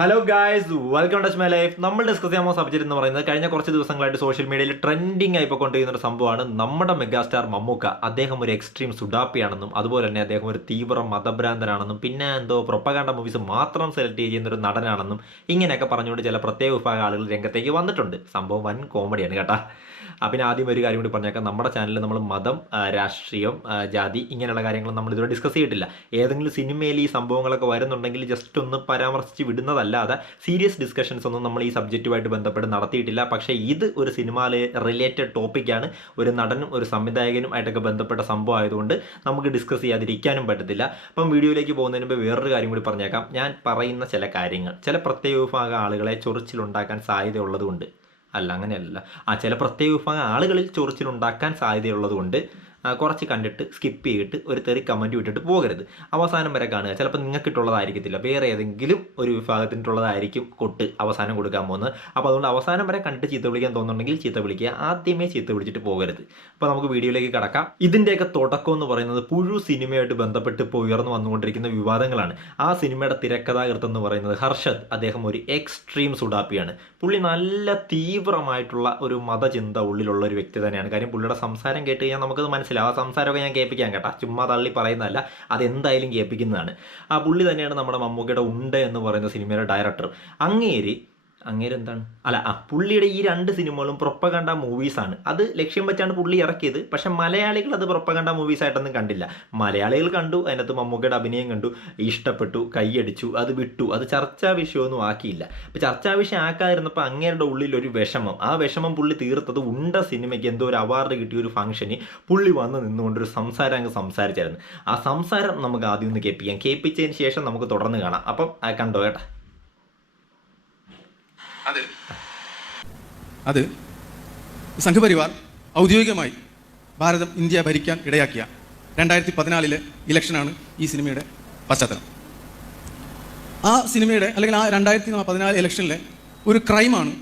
Hello guys welcome touch my life നമ്മൾ discuss ചെയ്യാൻ പോകുന്ന സബ്ജക്റ്റ് എന്ന് പറയുന്നത് കഴിഞ്ഞ കുറച്ച് ദിവസങ്ങളായിട്ട് സോഷ്യൽ മീഡിയയിൽ ട്രെൻഡിങ് ആയി കൊണ്ടിരിക്കുന്ന ഒരു സംഭവമാണ്. നമ്മുടെ മെഗാസ്റ്റാർ മമ്മൂക്ക അദ്ദേഹം ഒരു എക്സ്ട്രീം സുഡാപ്പിയാണെന്നും അതുപോലെ തന്നെ അദ്ദേഹം ഒരു തീവ്ര മതഭ്രാന്തനാണെന്നും പിന്നെ എന്തോ പ്രൊപ്പകാണ്ട മൂവീസ് മാത്രം സെലക്ട് ചെയ്യുന്ന ഒരു നടനാണെന്നും ഇങ്ങനെയൊക്കെ പറഞ്ഞുകൊണ്ട് ചില പ്രത്യേക വിഭാഗം ആളുകൾ രംഗത്തേക്ക് വന്നിട്ടുണ്ട്. സംഭവം വൻ കോമഡിയാണ് കേട്ടാ. പിന്നെ ആദ്യം ഒരു കാര്യം കൂടി പറഞ്ഞേക്കാം. നമ്മുടെ ചാനലിൽ നമ്മൾ മതം രാഷ്ട്രീയം ജാതി ഇങ്ങനെയുള്ള കാര്യങ്ങൾ നമ്മൾ ഇതുവരെ ഡിസ്കസ് ചെയ്തിട്ടില്ല. ഏതെങ്കിലും സിനിമയിൽ ഈ സംഭവങ്ങളൊക്കെ വരുന്നുണ്ടെങ്കിൽ ജസ്റ്റ് ഒന്ന് പരാമർശിച്ച് വിടുന്നതല്ലാതെ സീരിയസ് ഡിസ്കഷൻസ് ഒന്നും നമ്മൾ ഈ സബ്ജക്റ്റുമായിട്ട് ബന്ധപ്പെട്ട് നടത്തിയിട്ടില്ല. പക്ഷേ ഇത് ഒരു സിനിമയിലെ റിലേറ്റഡ് ടോപ്പിക്കാണ് ഒരു നടനും ഒരു സംവിധായകനും ആയിട്ടൊക്കെ ബന്ധപ്പെട്ട സംഭവം ആയതുകൊണ്ട് നമുക്ക് ഡിസ്കസ് ചെയ്യാതിരിക്കാനും പറ്റത്തില്ല. അപ്പം വീഡിയോയിലേക്ക് പോകുന്നതിന് മുമ്പ് വേറൊരു കാര്യം കൂടി പറഞ്ഞേക്കാം. ഞാൻ പറയുന്ന ചില കാര്യങ്ങൾ ചില പ്രത്യേക വിഭാഗം ആളുകളെ ചൊറിച്ചിലുണ്ടാക്കാൻ സാധ്യതയുള്ളതുകൊണ്ട്. അല്ല അങ്ങനെയല്ല. ആ ചില പ്രത്യേക വിഭാഗം ആളുകളിൽ ചൊറിച്ചിലുണ്ടാക്കാൻ സാധ്യതയുള്ളതുകൊണ്ട് കുറച്ച് കണ്ടിട്ട് സ്കിപ്പ് ചെയ്തിട്ട് ഒരു തെറി കമന്റ് വിട്ടിട്ട് പോകരുത്. അവസാനം വരെ കാണുക. ചിലപ്പോൾ നിങ്ങൾക്കിട്ടുള്ളതായിരിക്കത്തില്ല. വേറെ ഏതെങ്കിലും ഒരു വിഭാഗത്തിനുള്ളതായിരിക്കും കൊട്ട് അവസാനം കൊടുക്കാൻ പോകുന്നത്. അപ്പോൾ അതുകൊണ്ട് അവസാനം വരെ കണ്ടിട്ട് ചീത്ത വിളിക്കാൻ തോന്നുന്നുണ്ടെങ്കിൽ ചീത്ത വിളിക്കുക. ആദ്യമേ ചീത്ത വിളിച്ചിട്ട് പോകരുത്. അപ്പോൾ നമുക്ക് വീഡിയോയിലേക്ക് കടക്കാം. ഇതിന്റെയൊക്കെ തുടക്കം എന്ന് പറയുന്നത് പുഴു സിനിമയായിട്ട് ബന്ധപ്പെട്ട് ഇപ്പോൾ ഉയർന്നു വന്നുകൊണ്ടിരിക്കുന്ന വിവാദങ്ങളാണ്. ആ സിനിമയുടെ തിരക്കഥാകൃത്ത് എന്ന് പറയുന്നത് ഹർഷദ്. അദ്ദേഹം ഒരു എക്സ്ട്രീം സുഡാപ്പിയാണ്. പുള്ളി നല്ല തീവ്രമായിട്ടുള്ള ഒരു മതചിന്ത ഉള്ളിലുള്ള ഒരു വ്യക്തി തന്നെയാണ്. കാര്യം പുള്ളിയുടെ സംസാരം കേട്ട് കഴിഞ്ഞാൽ നമുക്കത് മനസ്സിലാവും. ആ സംസാരമൊക്കെ ഞാൻ കേൾപ്പിക്കാൻ കേട്ടാ. ചുമ്മാ തള്ളി പറയുന്നതല്ല. അതെന്തായാലും കേൾപ്പിക്കുന്നതാണ്. ആ പുള്ളി തന്നെയാണ് നമ്മുടെ മമ്മൂക്കയുടെ ഉണ്ട് എന്ന് പറയുന്ന സിനിമയുടെ ഡയറക്ടർ അങ്ങേര് അങ്ങേര് എന്താണ് അല്ല ആ പുള്ളിയുടെ ഈ രണ്ട് സിനിമകളും പ്രൊപ്പകണ്ട മൂവീസാണ്. അത് ലക്ഷ്യം വെച്ചാണ് പുള്ളി ഇറക്കിയത്. പക്ഷെ മലയാളികൾ അത് പ്രൊപ്പകണ്ട മൂവീസ് ആയിട്ടൊന്നും കണ്ടില്ല. മലയാളികൾ കണ്ടു അതിനകത്ത് മമ്മൂക്കയുടെ അഭിനയം കണ്ടു ഇഷ്ടപ്പെട്ടു കൈയടിച്ചു അത് വിട്ടു. അത് ചർച്ചാ വിഷയമൊന്നും ആക്കിയില്ല. അപ്പം ചർച്ചാ വിഷയം ആക്കാതിരുന്നപ്പോൾ അങ്ങേരുടെ ഉള്ളിൽ ഒരു വിഷമം. ആ വിഷമം പുള്ളി തീർത്തത് ഉണ്ട സിനിമയ്ക്ക് എന്തോ ഒരു അവാർഡ് കിട്ടിയ ഒരു ഫംഗ്ഷന് പുള്ളി വന്ന് നിന്നുകൊണ്ട് ഒരു സംസാരം അങ്ങ് സംസാരിച്ചായിരുന്നു. ആ സംസാരം നമുക്ക് ആദ്യം ഒന്ന് കേൾപ്പിക്കാം. കേൾപ്പിച്ചതിന് ശേഷം നമുക്ക് തുടർന്ന് കാണാം. അപ്പം കണ്ടോ കേട്ടാ? അത്. അത് സംഘപരിവാർ ഔദ്യോഗികമായി ഭാരതം ഇന്ത്യ ഭരിക്കാൻ ഇടയാക്കിയ രണ്ടായിരത്തി പതിനാലിലെ ഇലക്ഷനാണ് ഈ സിനിമയുടെ പശ്ചാത്തലം. ആ സിനിമയുടെ അല്ലെങ്കിൽ ആ രണ്ടായിരത്തി പതിനാല് ഇലക്ഷനിലെ ഒരു ക്രൈമാണ്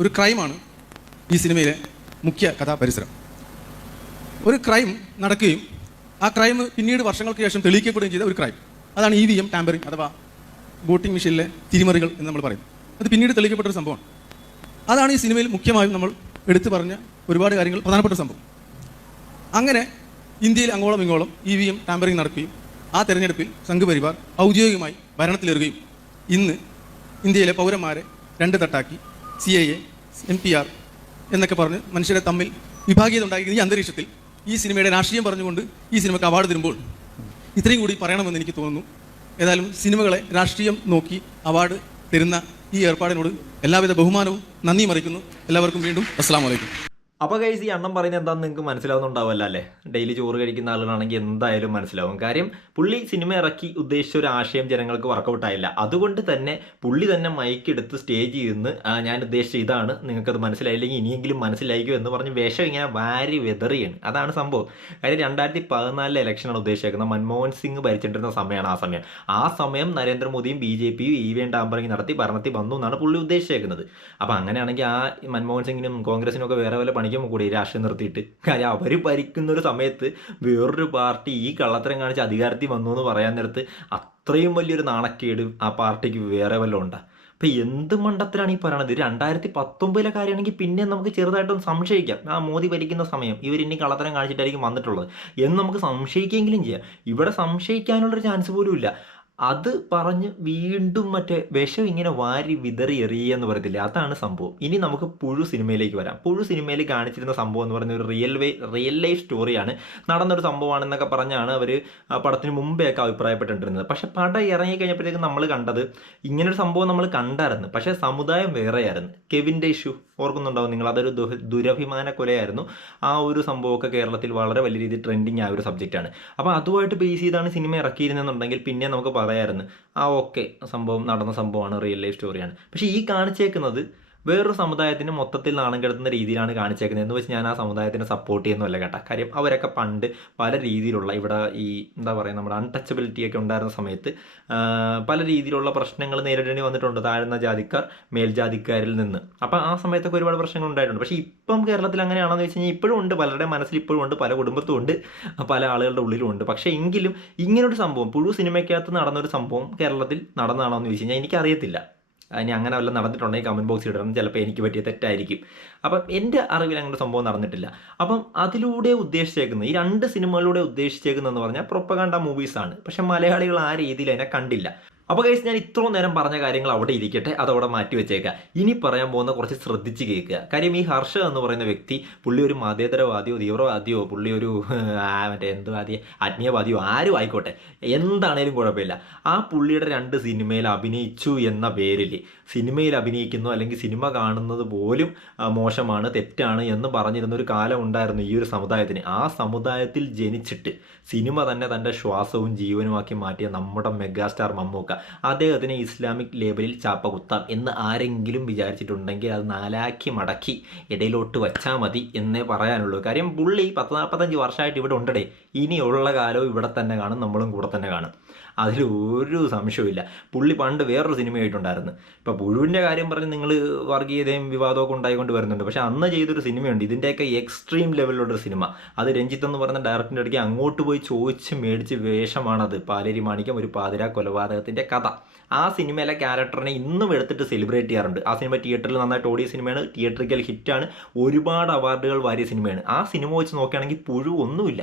ഒരു ക്രൈമാണ് ഈ സിനിമയിലെ മുഖ്യ കഥാപരിസരം. ഒരു ക്രൈം നടക്കുകയും ആ ക്രൈം പിന്നീട് വർഷങ്ങൾക്ക് ശേഷം തെളിയിക്കപ്പെടുകയും ചെയ്ത ഒരു ക്രൈം. അതാണ് ഇ വി എം ടാമ്പറിംഗ് അഥവാ വോട്ടിംഗ് മെഷീനിലെ തിരിമറികൾ എന്ന് നമ്മൾ പറയും അത് പിന്നീട് തെളിയിക്കപ്പെട്ട ഒരു സംഭവമാണ്. അതാണ് ഈ സിനിമയിൽ മുഖ്യമായും നമ്മൾ എടുത്തു പറഞ്ഞ ഒരുപാട് കാര്യങ്ങൾ പ്രധാനപ്പെട്ട സംഭവം. അങ്ങനെ ഇന്ത്യയിൽ അങ്ങോളം ഇങ്ങോളം ഇ വി എം ടാമ്പറിംഗ് നടക്കുകയും ആ തെരഞ്ഞെടുപ്പിൽ സംഘപരിവാർ ഔദ്യോഗികമായി ഭരണത്തിലേറുകയും ഇന്ന് ഇന്ത്യയിലെ പൗരന്മാരെ രണ്ട് തട്ടാക്കി C I A M P R എന്നൊക്കെ പറഞ്ഞ് മനുഷ്യരെ തമ്മിൽ വിഭാഗീയത ഉണ്ടാക്കിയ ഈ അന്തരീക്ഷത്തിൽ ഈ സിനിമയുടെ രാഷ്ട്രീയം പറഞ്ഞുകൊണ്ട് ഈ സിനിമയ്ക്ക് അവാർഡ് തരുമ്പോൾ ഇത്രയും കൂടി പറയണമെന്ന് എനിക്ക് തോന്നുന്നു. ഏതായാലും സിനിമകളെ രാഷ്ട്രീയം നോക്കി അവാർഡ് തരുന്ന ഈ ഏർപ്പാടിനോട് എല്ലാവിധ ബഹുമാനവും നന്ദിയും അറിയിക്കുന്നു. എല്ലാവർക്കും വീണ്ടും അസ്സാം വലൈക്കും അപ്പോൾ കൈസ് ഈ അണ്ണം പറയുന്നത് എന്താണെന്ന് നിങ്ങൾക്ക് മനസ്സിലാവുന്നുണ്ടാവുമല്ലോ അല്ലേ? ഡെയിലി ചോറ് കഴിക്കുന്ന ആളുകളാണെങ്കിൽ എന്തായാലും മനസ്സിലാവും. കാര്യം പുള്ളി സിനിമ ഇറക്കി ഉദ്ദേശിച്ച ഒരു ആശയം ജനങ്ങൾക്ക് വർക്കൗട്ട് ആയില്ല. അതുകൊണ്ട് തന്നെ പുള്ളി തന്നെ മൈക്ക് എടുത്ത് സ്റ്റേജ് ഇരുന്ന് ഞാൻ ഉദ്ദേശിച്ച ഇതാണ്. നിങ്ങൾക്കത് മനസ്സിലായില്ലെങ്കിൽ ഇനിയെങ്കിലും മനസ്സിലായിക്കോ എന്ന് പറഞ്ഞ് വേഷം ഇങ്ങനെ വാരി വെതറിയാണ്. അതാണ് സംഭവം. കാര്യം രണ്ടായിരത്തി പതിനാലിലെ ഇലക്ഷനാണ് ഉദ്ദേശിക്കുന്നത് മൻമോഹൻ സിംഗ് ഭരിച്ചിട്ടിരുന്ന സമയമാണ് ആ സമയം. ആ സമയം നരേന്ദ്രമോദിയും ബി ജെ പിയും ഇ വി എൻ ടാമ്പറിംഗ് നടത്തി ഭരണത്തിൽ വന്നു എന്നാണ് പുള്ളി ഉദ്ദേശിച്ചേക്കുന്നത്. അപ്പോൾ അങ്ങനെയാണെങ്കിൽ ആ മൻമോഹൻ സിംഗിനും കോൺഗ്രസിനും ഒക്കെ വേറെ വല്ല പണിക്കും കൂടി രാഷ്ട്രീയം നിർത്തിയിട്ട്. കാര്യം അവർ ഭരിക്കുന്ന ഒരു സമയത്ത് വേറൊരു പാർട്ടി ഈ കള്ളത്തരം കാണിച്ച് അധികാരത്തിൽ വന്നു എന്ന് പറയാൻ നേരത്ത് അത്രയും വലിയൊരു നാണക്കേട് ആ പാർട്ടിക്ക് വേറെ വല്ലതും ഉണ്ടാ? അപ്പം എന്ത് മണ്ടത്തിലാണ് ഈ പറയണത്? രണ്ടായിരത്തി പത്തൊമ്പതിലെ കാര്യമാണെങ്കിൽ പിന്നെ നമുക്ക് ചെറുതായിട്ടൊന്ന് സംശയിക്കാം. ആ മോദി ഭരിക്കുന്ന സമയം ഇവർ ഇനി കള്ളത്തരം കാണിച്ചിട്ടായിരിക്കും വന്നിട്ടുള്ളത് എന്ന് നമുക്ക് സംശയിക്കെങ്കിലും ചെയ്യാം. ഇവിടെ സംശയിക്കാനുള്ളൊരു ചാൻസ് പോലും ഇല്ല. അത് പറഞ്ഞ് വീണ്ടും മറ്റേ വിഷം ഇങ്ങനെ വാരി വിതറി എറിയെന്ന് പറയത്തില്ലേ? അതാണ് സംഭവം. ഇനി നമുക്ക് പുഴു സിനിമയിലേക്ക് വരാം. പുഴു സിനിമയിൽ കാണിച്ചിരുന്ന സംഭവം എന്ന് പറഞ്ഞ ഒരു റിയൽ വേ റിയൽ ലൈഫ് സ്റ്റോറിയാണ് നടന്നൊരു സംഭവമാണെന്നൊക്കെ പറഞ്ഞാണ് അവർ പടത്തിന് മുമ്പേ ഒക്കെ അഭിപ്രായപ്പെട്ടിരുന്നത്. പക്ഷെ പടം ഇറങ്ങിക്കഴിഞ്ഞപ്പോഴത്തേക്കും നമ്മൾ കണ്ടത് ഇങ്ങനൊരു സംഭവം നമ്മൾ കണ്ടായിരുന്നു. പക്ഷേ സമുദായം വേറെയായിരുന്നു. കെവിന്റെ ഇഷ്യൂ ഓർക്കുന്നുണ്ടാവും നിങ്ങൾ. അതൊരു ദുരഭിമാന കൊലയായിരുന്നു. ആ ഒരു സംഭവമൊക്കെ കേരളത്തിൽ വളരെ വലിയ രീതിയിൽ ട്രെൻഡിങ് ആയ ഒരു സബ്ജക്റ്റാണ് അപ്പോൾ അതുമായിട്ട് ബേസ് ചെയ്താണ് സിനിമ ഇറക്കിയിരുന്നെന്നുണ്ടെങ്കിൽ പിന്നെ നമുക്ക് പറയാമായിരുന്നു ആ ഓക്കെ. സംഭവം നടന്ന സംഭവമാണ് റിയൽ ലൈഫ് സ്റ്റോറിയാണ്. പക്ഷേ ഈ കാണിച്ചേക്കുന്നത് വേറൊരു സമുദായത്തിന് മൊത്തത്തിൽ നാണം കെടുത്തുന്ന രീതിയിലാണ് കാണിച്ചേക്കുന്നത്. എന്ന് വെച്ച് ഞാൻ ആ സമുദായത്തിനെ സപ്പോർട്ട് ചെയ്യുന്നതല്ല കേട്ടോ. കാര്യം അവരൊക്കെ പണ്ട് പല രീതിയിലുള്ള ഇവിടെ ഈ എന്താ പറയുക നമ്മുടെ അൺടച്ചബിലിറ്റി ഒക്കെ ഉണ്ടായിരുന്ന സമയത്ത് പല രീതിയിലുള്ള പ്രശ്നങ്ങൾ നേരിടേണ്ടി വന്നിട്ടുണ്ട് താഴ്ന്ന ജാതിക്കാർ മേൽജാതിക്കാരിൽ നിന്ന്. അപ്പം ആ സമയത്തൊക്കെ ഒരുപാട് പ്രശ്നങ്ങൾ ഉണ്ടായിട്ടുണ്ട്. പക്ഷേ ഇപ്പം കേരളത്തിൽ അങ്ങനെയാണെന്ന് വെച്ച് കഴിഞ്ഞാൽ ഇപ്പോഴും ഉണ്ട്. പലരുടെ മനസ്സിൽ ഇപ്പോഴും ഉണ്ട്. പല കുടുംബത്തും ഉണ്ട്. പല ആളുകളുടെ ഉള്ളിലും ഉണ്ട്. പക്ഷേ എങ്കിലും ഇങ്ങനൊരു സംഭവം പുഴു സിനിമയ്ക്കകത്ത് നടന്നൊരു സംഭവം കേരളത്തിൽ നടന്നതാണോ എന്ന് ചോദിച്ചു കഴിഞ്ഞാൽ എനിക്കറിയത്തില്ല. ഇനി അങ്ങനെ വല്ല നടന്നിട്ടുണ്ടെങ്കിൽ കമന്റ് ബോക്സിൽ ഇടണം. ചിലപ്പോൾ എനിക്ക് പറ്റിയ തെറ്റായിരിക്കും. അപ്പം എന്റെ അറിവിൽ അങ്ങനെ സംഭവം നടന്നിട്ടില്ല. അപ്പം അതിലൂടെ ഉദ്ദേശിച്ചേക്കുന്നത് ഈ രണ്ട് സിനിമകളിലൂടെ ഉദ്ദേശിച്ചേക്കുന്നതെന്ന് പറഞ്ഞാൽ പ്രൊപ്പഗാണ്ട മൂവീസാണ് പക്ഷെ മലയാളികൾ ആ രീതിയിൽ അതിനെ കണ്ടില്ല. അപ്പോൾ കഴിച്ച് ഞാൻ ഇത്രയും നേരം പറഞ്ഞ കാര്യങ്ങൾ അവിടെ ഇരിക്കട്ടെ. അതവിടെ മാറ്റി വെച്ചേക്കാം. ഇനി പറയാൻ പോകുന്ന കുറച്ച് ശ്രദ്ധിച്ച് കേൾക്കുക. കാര്യം ഈ ഹർഷ എന്ന് പറയുന്ന വ്യക്തി പുള്ളി ഒരു മതേതരവാദിയോ തീവ്രവാദിയോ പുള്ളി ഒരു മറ്റേ എന്തുവാദിയോ ആത്മീയവാദിയോ ആരും ആയിക്കോട്ടെ. എന്താണേലും കുഴപ്പമില്ല. ആ പുള്ളിയുടെ രണ്ട് സിനിമയിൽ അഭിനയിച്ചു എന്ന പേരിൽ സിനിമയിൽ അഭിനയിക്കുന്നു അല്ലെങ്കിൽ സിനിമ കാണുന്നത് പോലും മോശമാണ് തെറ്റാണ് എന്ന് പറഞ്ഞിരുന്ന ഒരു കാലം ഉണ്ടായിരുന്നു ഈ ഒരു സമുദായത്തിന്. ആ സമുദായത്തിൽ ജനിച്ചിട്ട് സിനിമ തന്നെ തന്റെ ശ്വാസവും ജീവനുമാക്കി മാറ്റിയ നമ്മുടെ മെഗാസ്റ്റാർ മമ്മൂക്ക. അദ്ദേഹത്തിന് ഇസ്ലാമിക് ലേബലിൽ ചാപ്പ കുത്താം എന്ന് ആരെങ്കിലും വിചാരിച്ചിട്ടുണ്ടെങ്കിൽ അത് നാലാക്കി മടക്കി ഇടയിലോട്ട് വച്ചാൽ മതി എന്നേ പറയാനുള്ളൂ. കാര്യം പുള്ളി പത്ത് നാൽപ്പത്തഞ്ച് വർഷമായിട്ട് ഇവിടെ ഉണ്ടടേ. ഇനിയുള്ള കാലവും ഇവിടെ തന്നെ കാണും നമ്മളും കൂടെ തന്നെ കാണും. അതിൽ ഒരു സംശയവുമില്ല. പുള്ളി പണ്ട് വേറൊരു സിനിമയായിട്ടുണ്ടായിരുന്നു. ഇപ്പോൾ പുഴുവിന്റെ കാര്യം പറഞ്ഞ് നിങ്ങൾ വർഗീയതയും വിവാദമൊക്കെ ഉണ്ടായിക്കൊണ്ട് വരുന്നുണ്ട്. പക്ഷേ അന്ന് ചെയ്തൊരു സിനിമയുണ്ട്. ഇതിന്റെയൊക്കെ എക്സ്ട്രീം ലെവലിലുള്ള ഒരു സിനിമ. അത് രഞ്ജിത്ത് എന്ന് പറയുന്ന ഡയറക്ടറിന്റെ അടുക്കി അങ്ങോട്ട് പോയി ചോദിച്ച് മേടിച്ച് വേഷമാണത്. പാലേരി മാണിക്കം ഒരു പാതിര കൊലപാതകത്തിന്റെ കഥ. ആ സിനിമയിലെ ക്യാരക്ടറിനെ ഇന്നും എടുത്തിട്ട് സെലിബ്രേറ്റ് ചെയ്യാറുണ്ട്. ആ സിനിമ തിയേറ്ററിൽ നന്നായിട്ട് ഓടിയ സിനിമയാണ് തിയേറ്ററിക്കൽ ഹിറ്റാണ് ഒരുപാട് അവാർഡുകൾ വാരിയ സിനിമയാണ്. ആ സിനിമ വെച്ച് നോക്കുകയാണെങ്കിൽ പുഴു ഒന്നുമില്ല.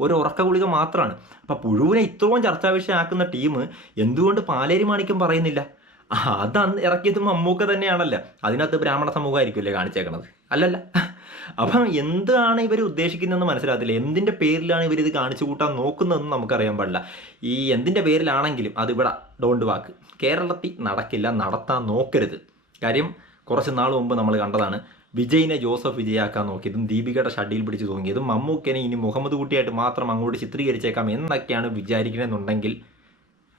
ഒരു ഉറക്ക ഗുളിക മാത്രമാണ്. അപ്പോൾ പുഴുവിനെ ഇത്രയും ചർച്ചാ വിഷയമാക്കുന്ന ടീം എന്തുകൊണ്ട് പാലേരി മാണിക്യം പറയുന്നില്ല? അത് അന്ന് ഇറക്കിയത് മമ്മൂക്ക തന്നെയാണല്ലോ. അതിനകത്ത് ബ്രാഹ്മണ സമൂഹമായിരിക്കുമല്ലേ കാണിച്ചേക്കണത്? അല്ലല്ല. അപ്പം എന്താണ് ഇവർ ഉദ്ദേശിക്കുന്നതെന്ന് മനസ്സിലാകത്തില്ല. എന്തിന്റെ പേരിലാണ് ഇവർ ഇത് കാണിച്ചു കൂട്ടാൻ നോക്കുന്നതെന്ന് നമുക്കറിയാൻ പാടില്ല. ഈ എന്തിന്റെ പേരിലാണെങ്കിലും അത് ഇവിടെ ഡോണ്ട് വാക്ക്. കേരളത്തിൽ നടക്കില്ല നടത്താൻ നോക്കരുത്. കാര്യം കുറച്ച് നാൾ മുമ്പ് നമ്മൾ കണ്ടതാണ് വിജയിനെ ജോസഫ് വിജയാക്കാൻ നോക്കിയതും ദീപികയുടെ ഷഡിയിൽ പിടിച്ച് തോങ്ങിയതും മമ്മൂക്കനെ ഇനി മുഹമ്മദ് കുട്ടിയായിട്ട് മാത്രം അങ്ങോട്ട് ചിത്രീകരിച്ചേക്കാം എന്നൊക്കെയാണ് വിചാരിക്കണമെന്നുണ്ടെങ്കിൽ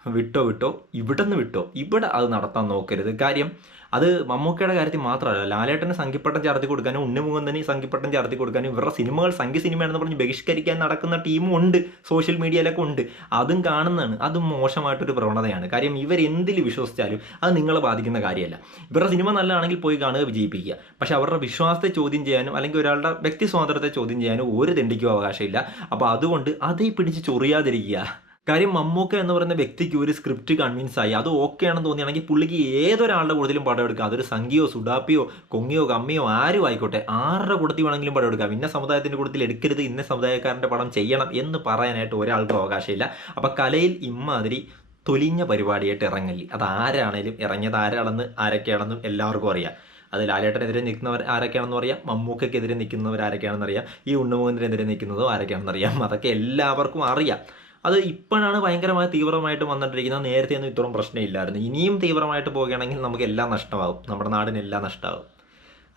വിട്ടോ വിട്ടോ ഇവിടെ നിന്ന് വിട്ടോ. ഇവിടെ അത് നടത്താൻ നോക്കരുത്. കാര്യം അത് മമ്മൂക്കയുടെ കാര്യത്തിൽ മാത്രമല്ല ലാലേട്ടന് സംഖ്യപ്പട്ടം ചാർത്തി കൊടുക്കാനും ഉണ്ണിമുഖന്തന് സംഖ്യപ്പട്ടം ചാർത്തി കൊടുക്കാനും ഇവരുടെ സിനിമകൾ സംഖ്യ സിനിമയാണെന്ന് പറഞ്ഞ് ബഹിഷ്കരിക്കാൻ നടക്കുന്ന ടീമും ഉണ്ട്. സോഷ്യൽ മീഡിയയിലൊക്കെ ഉണ്ട്. അതും കാണുന്നതാണ്. അതും മോശമായിട്ടൊരു പ്രവണതയാണ്. കാര്യം ഇവർ വിശ്വസിച്ചാലും അത് നിങ്ങളെ ബാധിക്കുന്ന കാര്യമല്ല. ഇവരുടെ സിനിമ നല്ലതാണെങ്കിൽ പോയി കാണുക വിജയിപ്പിക്കുക. പക്ഷെ അവരുടെ വിശ്വാസത്തെ ചോദ്യം ചെയ്യാനും അല്ലെങ്കിൽ ഒരാളുടെ വ്യക്തി സ്വാതന്ത്ര്യത്തെ ചോദ്യം ചെയ്യാനും ഒരു തെണ്ടിക്കും അവകാശമില്ല. അപ്പോൾ അതുകൊണ്ട് അതേ പിടിച്ച് ചൊറിയാതിരിക്കുക. കാര്യം മമ്മൂക്ക എന്ന് പറയുന്ന വ്യക്തിക്ക് ഒരു സ്ക്രിപ്റ്റ് കൺവിൻസ് ആയി. അത് ഓക്കെ ആണെന്ന് തോന്നിയാണെങ്കിൽ പുള്ളിക്ക് ഏതൊരാളുടെ കൂടുതലും പടം എടുക്കാം? അതൊരു സംഘിയോ സുഡാപ്പിയോ കൊങ്ങിയോ കമ്മിയോ ആരും ആയിക്കോട്ടെ. ആരുടെ കൂട്ടത്തിൽ വേണമെങ്കിലും പടം എടുക്കാം. ഇന്ന സമുദായത്തിന്റെ കൂട്ടത്തിൽ എടുക്കരുത്. ഇന്ന സമുദായക്കാരന്റെ പടം ചെയ്യണം എന്ന് പറയാനായിട്ട് ഒരാൾക്കും അവകാശമില്ല. അപ്പം കലയിൽ ഇമ്മാതിരി തൊലിഞ്ഞ പരിപാടിയായിട്ട് ഇറങ്ങി അത് ആരാണേലും ഇറങ്ങിയത് ആരാണെന്ന് ആരൊക്കെയാണെന്നും എല്ലാവർക്കും അറിയാം. അത് ലാലേട്ടനെതിരെ നിൽക്കുന്നവർ ആരൊക്കെയാണെന്ന് അറിയാം. മമ്മൂക്കയ്ക്കെതിരെ നിൽക്കുന്നവർ ആരൊക്കെയാണെന്ന് അറിയാം ഈ ഉണ്ണുമോഹനെതിരെ നിൽക്കുന്നതും ആരൊക്കെയാണെന്ന് അറിയാം അതൊക്കെ എല്ലാവർക്കും അറിയാം. അത് ഇപ്പോഴാണ് ഭയങ്കരമായ തീവ്രമായിട്ട് വന്നിട്ടിരിക്കുന്നത്. നേരത്തെ ഒന്നും ഇത്രയും പ്രശ്നമില്ലായിരുന്നു. ഇനിയും തീവ്രമായിട്ട് പോവുകയാണെങ്കിൽ നമുക്ക് എല്ലാം നഷ്ടമാകും നമ്മുടെ നാടിന് എല്ലാം നഷ്ടമാകും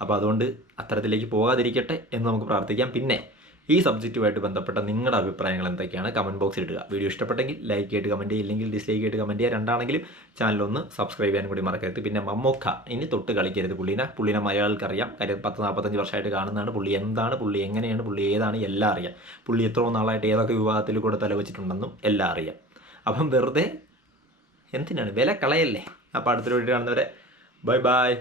അപ്പോൾ അതുകൊണ്ട് അത്തരത്തിലേക്ക് പോകാതിരിക്കട്ടെ എന്ന് നമുക്ക് പ്രാർത്ഥിക്കാം. പിന്നെ ഈ സബ്ജക്റ്റുമായിട്ട് ബന്ധപ്പെട്ട നിങ്ങളുടെ അഭിപ്രായങ്ങൾ എന്തൊക്കെയാണ് കമന്റ് ബോക്സിൽ ഇടുക. വീഡിയോ ഇഷ്ടപ്പെട്ടെങ്കിൽ ലൈക്ക് ചെയ്ത് കമന്റ് ചെയ്യുക. ഇല്ലെങ്കിൽ ഡിസ്ലൈക്ക് ചെയ്ത് കമന്റ് ചെയ്യുക. രണ്ടാണെങ്കിലും ചാനലൊന്ന് സബ്സ്ക്രൈബ് ചെയ്യാൻ കൂടി മറക്കരുത്. പിന്നെ മമ്മൊക്ക ഇനി തൊട്ട് കളിക്കരുത് പുള്ളീനെ. പുള്ളിനെ മലയാളികൾക്ക് അറിയാം കാര്യം പത്ത് നാൽപ്പത്തഞ്ച് വർഷമായിട്ട് കാണുന്നതാണ് പുള്ളി. എന്താണ് പുള്ളി? എങ്ങനെയാണ് പുള്ളി? ഏതാണ്? എല്ലാം അറിയാം. പുള്ളി എത്രയോ നാളായിട്ട് ഏതൊക്കെ വിവാഹത്തിൽ കൂടെ തലവെച്ചിട്ടുണ്ടെന്നും എല്ലാം അറിയാം. അപ്പം വെറുതെ എന്തിനാണ്? വില കളയല്ലേ? അപ്പോൾ അടുത്തൊരു വീഡിയോ കാണുന്നവരെ. Bye bye